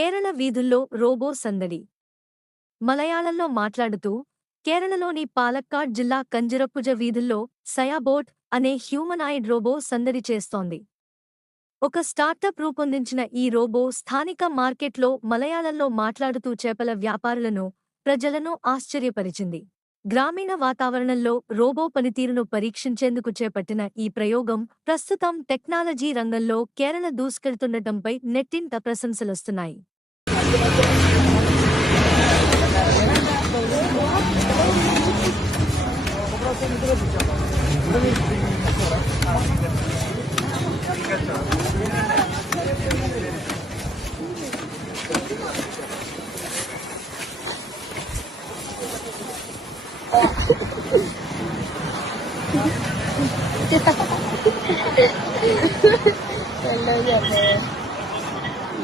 కేరళ వీధుల్లో రోబో సందడి. మలయాళంలో మాట్లాడుతూ కేరళలోని పాలక్కాడ్ జిల్లా కంజిరప్పుజ వీధుల్లో సయాబోట్ అనే హ్యూమనాయిడ్ రోబో సందడి చేస్తోంది. ఒక స్టార్టప్ రూపొందించిన ఈ రోబో స్థానిక మార్కెట్లో మలయాళంలో మాట్లాడుతూ చేపల వ్యాపారులను, ప్రజలను ఆశ్చర్యపరిచింది. గ్రామీణ వాతావరణంలో రోబో పనితీరును పరీక్షించేందుకు చేపట్టిన ఈ ప్రయోగం ప్రస్తుతం టెక్నాలజీ రంగంలో కేరళ దూసుకెళ్తుండటంపై నెట్టింట ప్రశంసలొస్తున్నాయి.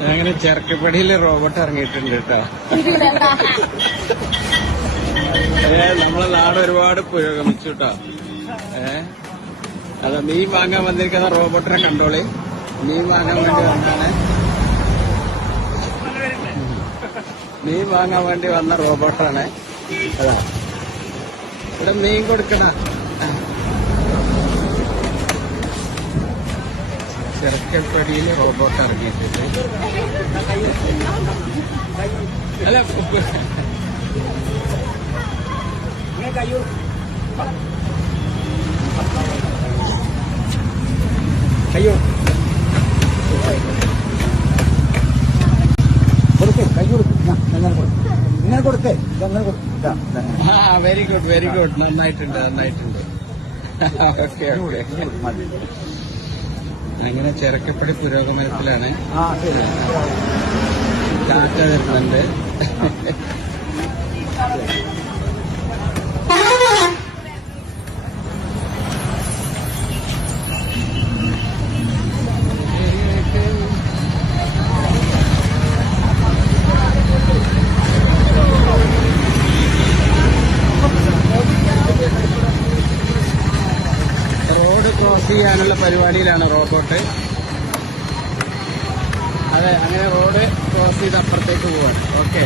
അങ്ങനെ ചെറുക്കപ്പടിയില് റോബോട്ട് ഇറങ്ങിയിട്ടുണ്ട് കേട്ടോ. നമ്മളെ നാട് ഒരുപാട് പുരോഗമിച്ചു കേട്ടോ. അതെ, മീൻ വാങ്ങാൻ വന്നിരിക്കുന്ന റോബോട്ടിനെ കണ്ടോളി. മീൻ വാങ്ങാൻ വേണ്ടി വന്നാണ്. മീൻ വാങ്ങാൻ വേണ്ടി വന്ന റോബോട്ടാണ്. അതാ ഇവിടെ മീൻ കൊടുക്കണ ചെറുക്കപ്പടിയിൽ റോബോട്ട് ഇറങ്ങിയിട്ടുണ്ട്. അല്ല, കയ്യോ കൊടുക്കേ, കൈ കൊടുക്കും, ഇങ്ങനെ കൊടുക്കേ, ഇതങ്ങനെ കൊടുക്കും. Very good, very good. നന്നായിട്ടുണ്ട്, നന്നായിട്ടുണ്ട്. Okay okay. അങ്ങനെ ചെറുക്കപ്പടി പുരോഗമനത്തിലാണ്. ടാറ്റ വരുന്നുണ്ട്. റോഡ് ക്രോസ് ചെയ്യാനുള്ള പരിപാടിയിലാണ് റോബോട്ട്. അതെ, അങ്ങനെ റോഡ് ക്രോസ് ചെയ്ത് അപ്പുറത്തേക്ക് പോവാൻ. ഓക്കെ.